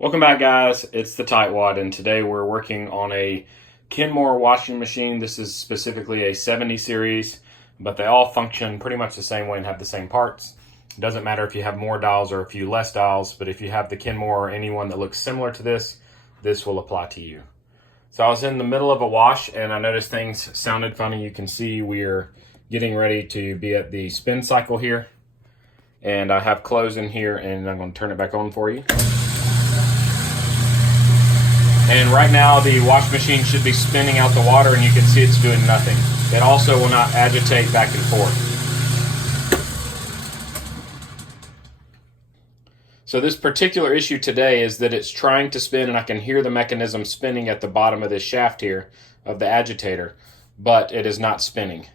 Welcome back, guys. It's the TightWad, and today we're working on a Kenmore washing machine. This is specifically a 70 series, but they all function pretty much the same way and have the same parts. It doesn't matter if you have more dials or a few less dials, but if you have the Kenmore or anyone that looks similar to this, this will apply to you. So I was in the middle of a wash and I noticed things sounded funny. You can see we're getting ready to be at the spin cycle here. And I have clothes in here and I'm going to turn it back on for you. And right now the wash machine should be spinning out the water and you can see it's doing nothing. It also will not agitate back and forth. So this particular issue today is that it's trying to spin and I can hear the mechanism spinning at the bottom of this shaft here of the agitator, but it is not spinning.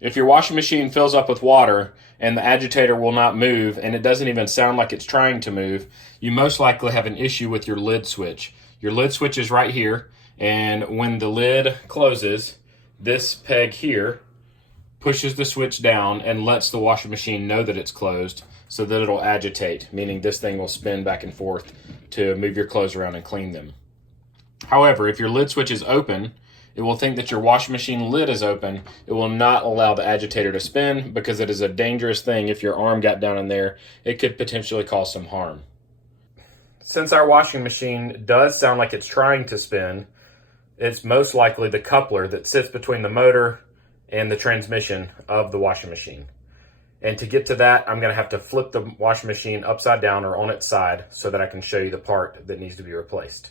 If your washing machine fills up with water and the agitator will not move and it doesn't even sound like it's trying to move, you most likely have an issue with your lid switch. Your lid switch is right here, and when the lid closes, this peg here pushes the switch down and lets the washing machine know that it's closed so that it'll agitate, meaning this thing will spin back and forth to move your clothes around and clean them. However, if your lid switch is open, it will think that your washing machine lid is open. It will not allow the agitator to spin because it is a dangerous thing. If your arm got down in there, it could potentially cause some harm. Since our washing machine does sound like it's trying to spin, it's most likely the coupler that sits between the motor and the transmission of the washing machine. And to get to that, I'm going to have to flip the washing machine upside down or on its side so that I can show you the part that needs to be replaced.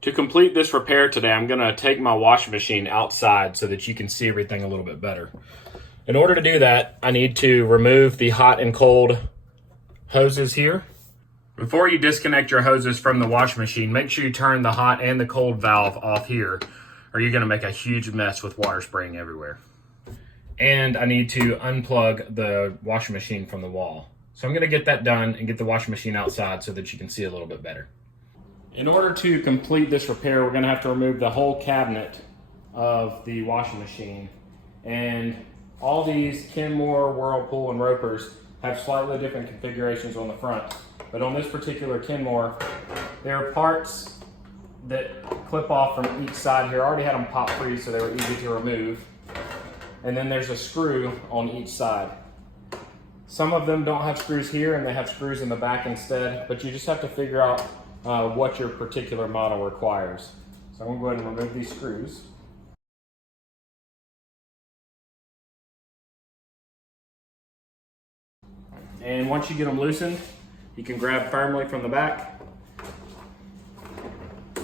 To complete this repair today, I'm going to take my washing machine outside so that you can see everything a little bit better. In order to do that, I need to remove the hot and cold hoses here. Before you disconnect your hoses from the washing machine, make sure you turn the hot and the cold valve off here, or you're going to make a huge mess with water spraying everywhere. And I need to unplug the washing machine from the wall. So I'm going to get that done and get the washing machine outside so that you can see a little bit better. In order to complete this repair, we're going to have to remove the whole cabinet of the washing machine. And all these Kenmore, Whirlpool, and Ropers have slightly different configurations on the front. But on this particular Kenmore, there are parts that clip off from each side here. I already had them pop free, so they were easy to remove. And then there's a screw on each side. Some of them don't have screws here and they have screws in the back instead, but you just have to figure out what your particular model requires. So I'm going to go ahead and remove these screws. And once you get them loosened, you can grab firmly from the back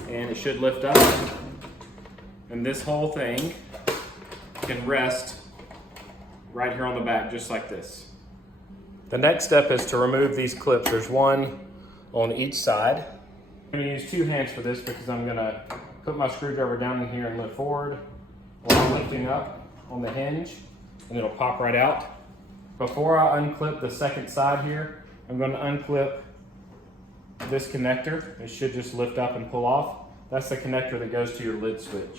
and it should lift up. And this whole thing can rest right here on the back, just like this. The next step is to remove these clips. There's one on each side. I'm going to use two hands for this because I'm going to put my screwdriver down in here and lift forward while lifting up on the hinge, and it'll pop right out. Before I unclip the second side here, I'm going to unclip this connector. It should just lift up and pull off. That's the connector that goes to your lid switch.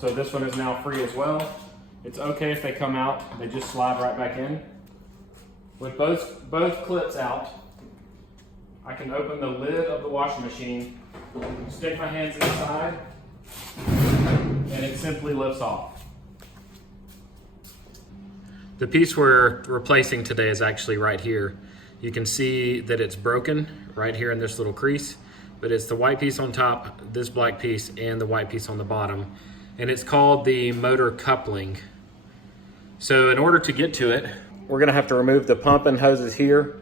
So this one is now free as well. It's okay if they come out, they just slide right back in. With both clips out, I can open the lid of the washing machine, stick my hands inside, and it simply lifts off. The piece we're replacing today is actually right here. You can see that it's broken right here in this little crease, but it's the white piece on top, this black piece, and the white piece on the bottom. And it's called the motor coupling. So in order to get to it, we're gonna have to remove the pump and hoses here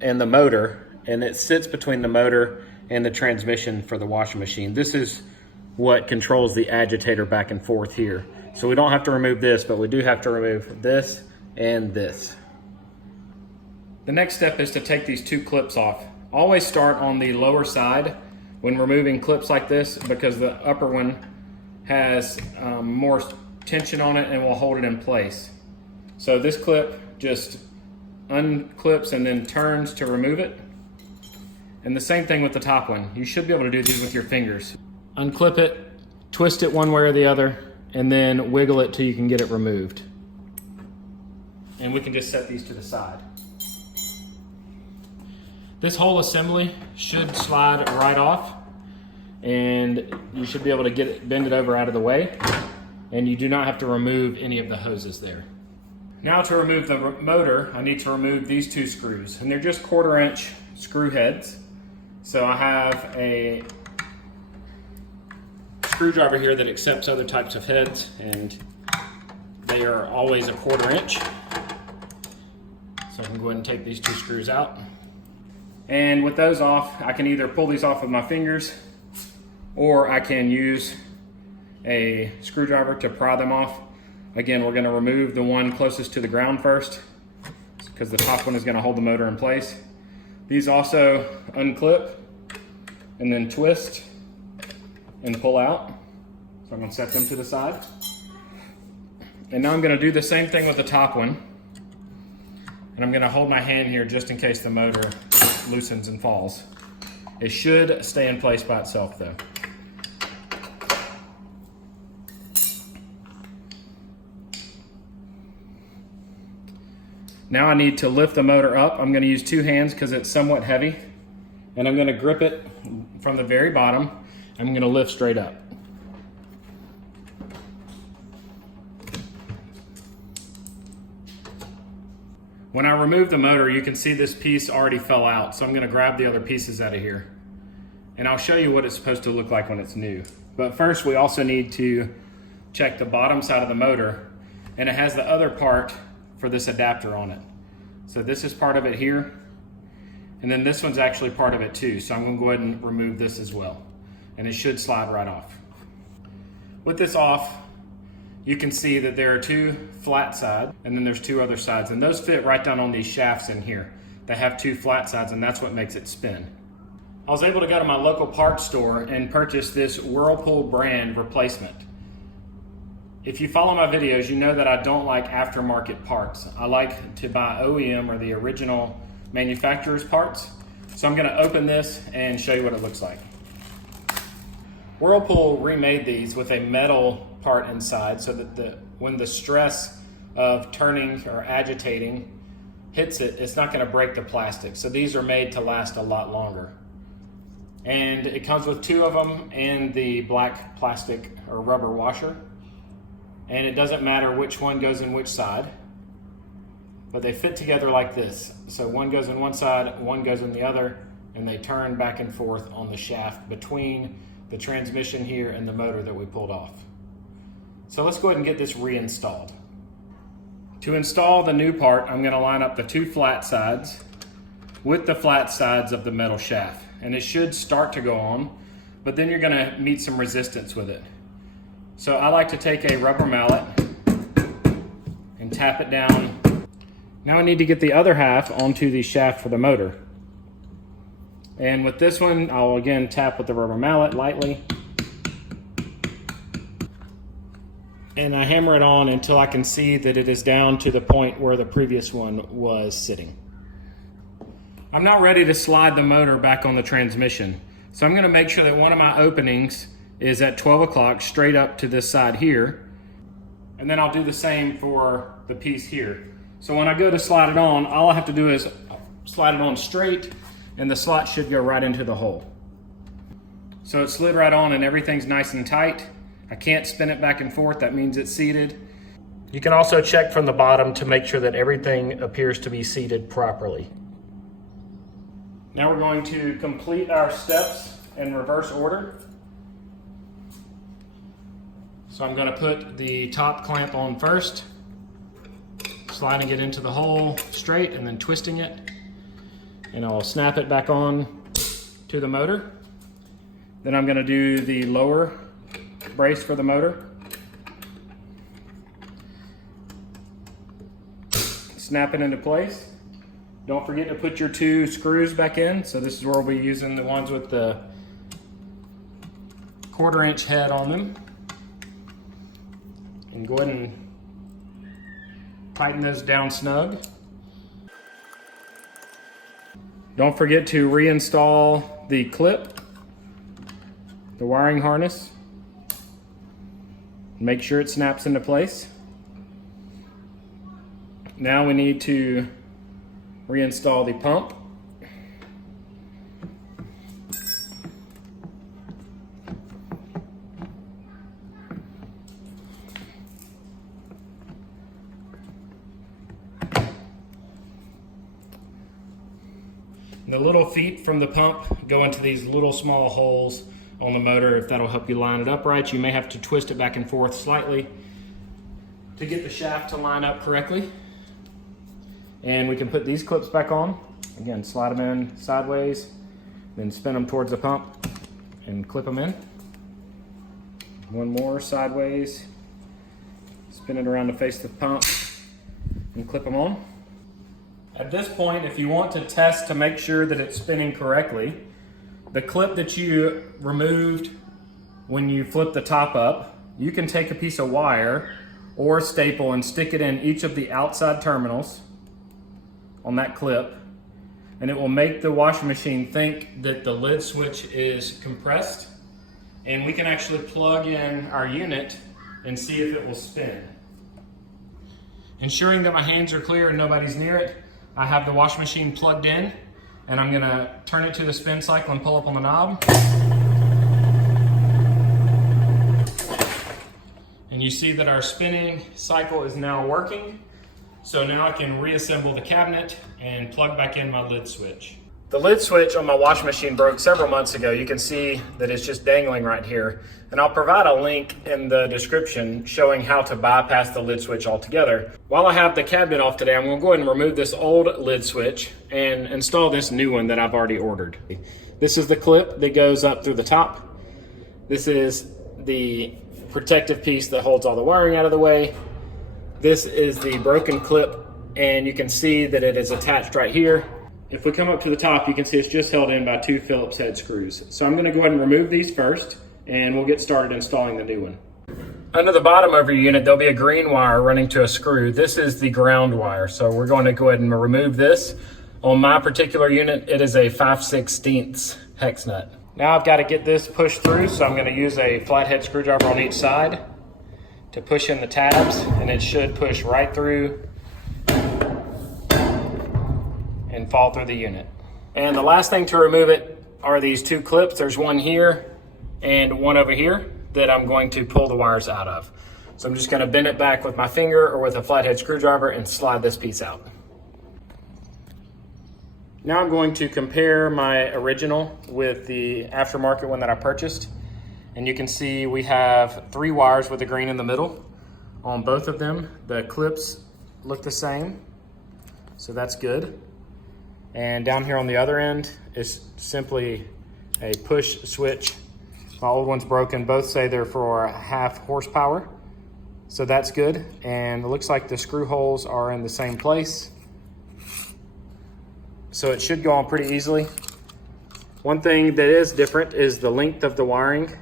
and the motor, and it sits between the motor and the transmission for the washing machine. This is what controls the agitator back and forth here. So we don't have to remove this, but we do have to remove this and this. The next step is to take these two clips off. Always start on the lower side when removing clips like this because the upper one has more tension on it and will hold it in place. So this clip just unclips and then turns to remove it. And the same thing with the top one. You should be able to do these with your fingers. Unclip it, twist it one way or the other, and then wiggle it till you can get it removed. and we can just set these to the side. This whole assembly should slide right off, and you should be able to bend it over out of the way, and you do not have to remove any of the hoses there. Now to remove the motor, I need to remove these two screws, and they're just 1/4 inch screw heads. So I have a screwdriver here that accepts other types of heads, and they are always a 1/4 inch. So I can go ahead and take these two screws out. And with those off, I can either pull these off with my fingers, or I can use a screwdriver to pry them off. Again, we're gonna remove the one closest to the ground first, because the top one is gonna hold the motor in place. These also unclip and then twist and pull out. So I'm gonna set them to the side. And now I'm gonna do the same thing with the top one. And I'm gonna hold my hand here just in case the motor loosens and falls. It should stay in place by itself though. Now I need to lift the motor up. I'm gonna use 2 hands because it's somewhat heavy. And I'm gonna grip it from the very bottom. I'm gonna lift straight up. When I remove the motor, you can see this piece already fell out. So I'm gonna grab the other pieces out of here. And I'll show you what it's supposed to look like when it's new. But first, we also need to check the bottom side of the motor. And it has the other part for this adapter on it. So this is part of it here. And then this one's actually part of it too. So I'm gonna go ahead and remove this as well. And it should slide right off. With this off, you can see that there are 2 flat sides and then there's 2 other sides. And those fit right down on these shafts in here. They have 2 flat sides, and that's what makes it spin. I was able to go to my local parts store and purchase this Whirlpool brand replacement. If you follow my videos, you know that I don't like aftermarket parts. I like to buy OEM or the original manufacturer's parts. So I'm gonna open this and show you what it looks like. Whirlpool remade these with a metal part inside so that when the stress of turning or agitating hits it, it's not gonna break the plastic. So these are made to last a lot longer. And it comes with 2 of them and the black plastic or rubber washer. And it doesn't matter which one goes in which side, but they fit together like this. So one goes in one side, one goes in the other, and they turn back and forth on the shaft between the transmission here and the motor that we pulled off. So let's go ahead and get this reinstalled. To install the new part, I'm gonna line up the 2 flat sides with the flat sides of the metal shaft. And it should start to go on, but then you're gonna meet some resistance with it. So I like to take a rubber mallet and tap it down. Now I need to get the other half onto the shaft for the motor. And with this one, I'll again tap with the rubber mallet lightly. And I hammer it on until I can see that it is down to the point where the previous one was sitting. I'm now ready to slide the motor back on the transmission. So I'm gonna make sure that one of my openings is at 12 o'clock straight up to this side here. And then I'll do the same for the piece here. So when I go to slide it on, all I have to do is slide it on straight and the slot should go right into the hole. So it slid right on and everything's nice and tight. I can't spin it back and forth, that means it's seated. You can also check from the bottom to make sure that everything appears to be seated properly. Now we're going to complete our steps in reverse order. So I'm going to put the top clamp on first, sliding it into the hole straight and then twisting it. And I'll snap it back on to the motor. Then I'm going to do the lower brace for the motor. Snap it into place. Don't forget to put your 2 screws back in. So this is where we'll be using the ones with the 1/4 inch head on them. And go ahead and tighten those down snug. Don't forget to reinstall the clip, the wiring harness. Make sure it snaps into place. Now we need to reinstall the pump. The little feet from the pump go into these little small holes on the motor. If that'll help you line it up right, you may have to twist it back and forth slightly to get the shaft to line up correctly. And we can put these clips back on. Again, slide them in sideways, then spin them towards the pump and clip them in. One more sideways, spin it around the face of the pump and clip them on. At this point, if you want to test to make sure that it's spinning correctly, the clip that you removed when you flip the top up, you can take a piece of wire or a staple and stick it in each of the outside terminals on that clip, and it will make the washing machine think that the lid switch is compressed, and we can actually plug in our unit and see if it will spin. Ensuring that my hands are clear and nobody's near it, I have the washing machine plugged in, and I'm gonna turn it to the spin cycle and pull up on the knob. And you see that our spinning cycle is now working. So now I can reassemble the cabinet and plug back in my lid switch. The lid switch on my washing machine broke several months ago. You can see that it's just dangling right here. And I'll provide a link in the description showing how to bypass the lid switch altogether. While I have the cabinet off today, I'm gonna go ahead and remove this old lid switch and install this new one that I've already ordered. This is the clip that goes up through the top. This is the protective piece that holds all the wiring out of the way. This is the broken clip, and you can see that it is attached right here. If we come up to the top, you can see it's just held in by 2 Phillips head screws. So I'm gonna go ahead and remove these first, and we'll get started installing the new one. Under the bottom of your unit, there'll be a green wire running to a screw. This is the ground wire. So we're going to go ahead and remove this. On my particular unit, it is a 5/16 hex nut. Now I've got to get this pushed through, so I'm gonna use a flathead screwdriver on each side to push in the tabs, and it should push right through and fall through the unit. And the last thing to remove it are these 2 clips. There's one here and one over here that I'm going to pull the wires out of. So I'm just gonna bend it back with my finger or with a flathead screwdriver and slide this piece out. Now I'm going to compare my original with the aftermarket one that I purchased. And you can see we have 3 wires with the green in the middle on both of them. The clips look the same, so that's good. And down here on the other end is simply a push switch. My old one's broken. Both say they're for 1/2 horsepower, so that's good. And it looks like the screw holes are in the same place, so it should go on pretty easily. One thing that is different is the length of the wiring.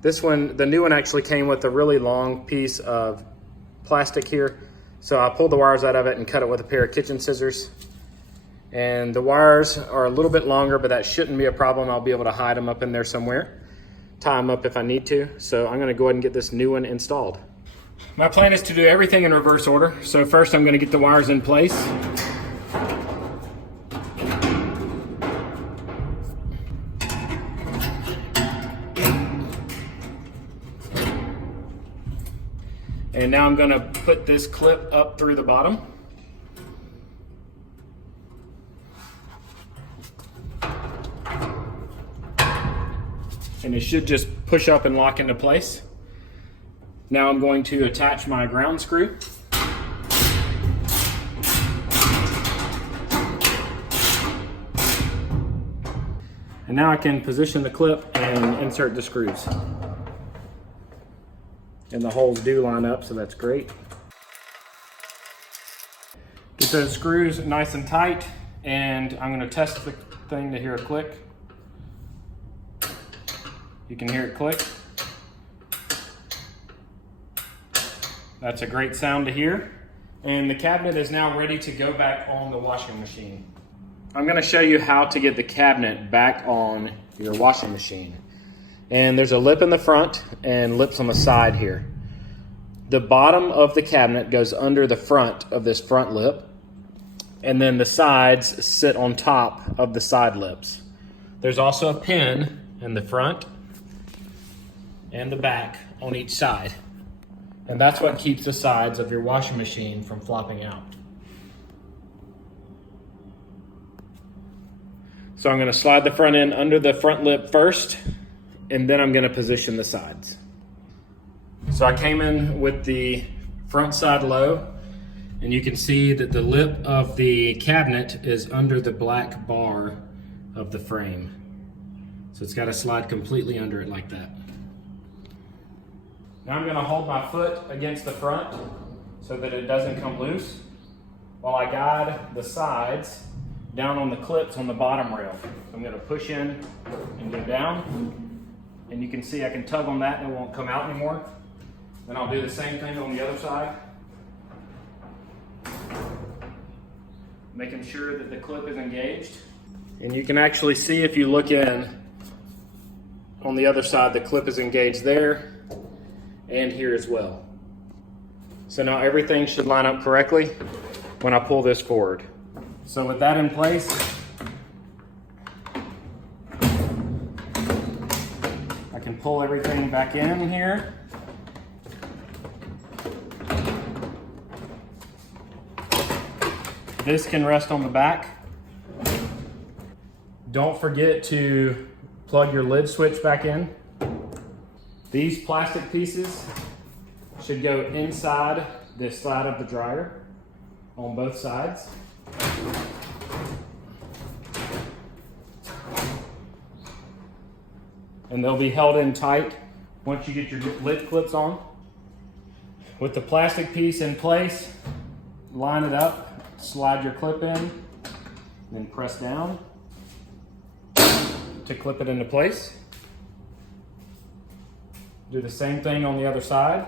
This one, the new one, actually came with a really long piece of plastic here. So I pulled the wires out of it and cut it with a pair of kitchen scissors. And the wires are a little bit longer, but that shouldn't be a problem. I'll be able to hide them up in there somewhere, tie them up if I need to. So I'm gonna go ahead and get this new one installed. My plan is to do everything in reverse order. So first I'm gonna get the wires in place. And now I'm gonna put this clip up through the bottom. And it should just push up and lock into place. Now I'm going to attach my ground screw. And now I can position the clip and insert the screws. And the holes do line up, so that's great. Get those screws nice and tight, and I'm gonna test the thing to hear a click. You can hear it click. That's a great sound to hear. And the cabinet is now ready to go back on the washing machine. I'm gonna show you how to get the cabinet back on your washing machine. And there's a lip in the front and lips on the side here. the bottom of the cabinet goes under the front of this front lip, and then the sides sit on top of the side lips. There's also a pin in the front and the back on each side. And that's what keeps the sides of your washing machine from flopping out. So I'm going to slide the front end under the front lip first, and then I'm going to position the sides. So I came in with the front side low, and you can see that the lip of the cabinet is under the black bar of the frame. So it's got to slide completely under it like that. Now I'm going to hold my foot against the front so that it doesn't come loose while I guide the sides down on the clips on the bottom rail. I'm going to push in and go down, and you can see I can tug on that and it won't come out anymore. Then I'll do the same thing on the other side, making sure that the clip is engaged. And you can actually see, if you look in on the other side, the clip is engaged there and here as well. So now everything should line up correctly when I pull this forward. So with that in place, I can pull everything back in here. This can rest on the back. Don't forget to plug your lid switch back in. These plastic pieces should go inside the side of the dryer on both sides. And they'll be held in tight once you get your lid clips on. With the plastic piece in place, line it up, slide your clip in, then press down to clip it into place. Do the same thing on the other side.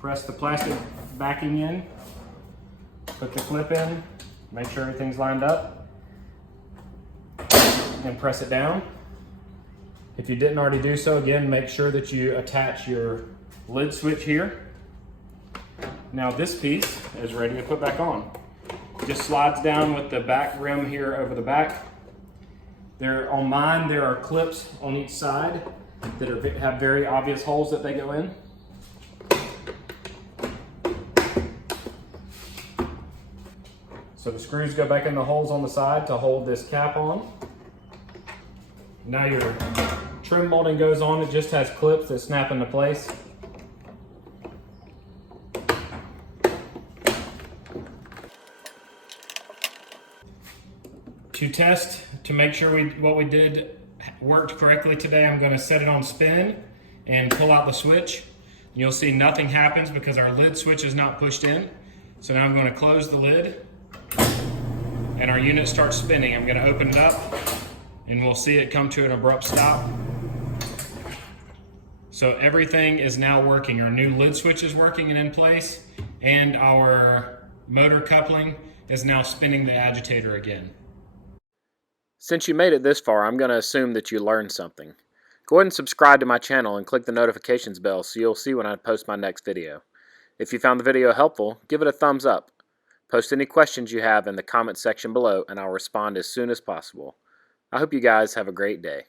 Press the plastic backing in, put the clip in, make sure everything's lined up, and press it down. If you didn't already do so, again, make sure that you attach your lid switch here. Now this piece is ready to put back on. It just slides down with the back rim here over the back. On mine, there are clips on each side that have very obvious holes that they go in. So the screws go back in the holes on the side to hold this cap on. Now your trim molding goes on. It just has clips that snap into place. To test, to make sure what we did worked correctly today, I'm going to set it on spin and pull out the switch. You'll see nothing happens because our lid switch is not pushed in. So now I'm going to close the lid and our unit starts spinning. I'm going to open it up and we'll see it come to an abrupt stop. So everything is now working. Our new lid switch is working and in place, and our motor coupling is now spinning the agitator again. Since you made it this far, I'm going to assume that you learned something. Go ahead and subscribe to my channel and click the notifications bell so you'll see when I post my next video. If you found the video helpful, give it a thumbs up. Post any questions you have in the comment section below and I'll respond as soon as possible. I hope you guys have a great day.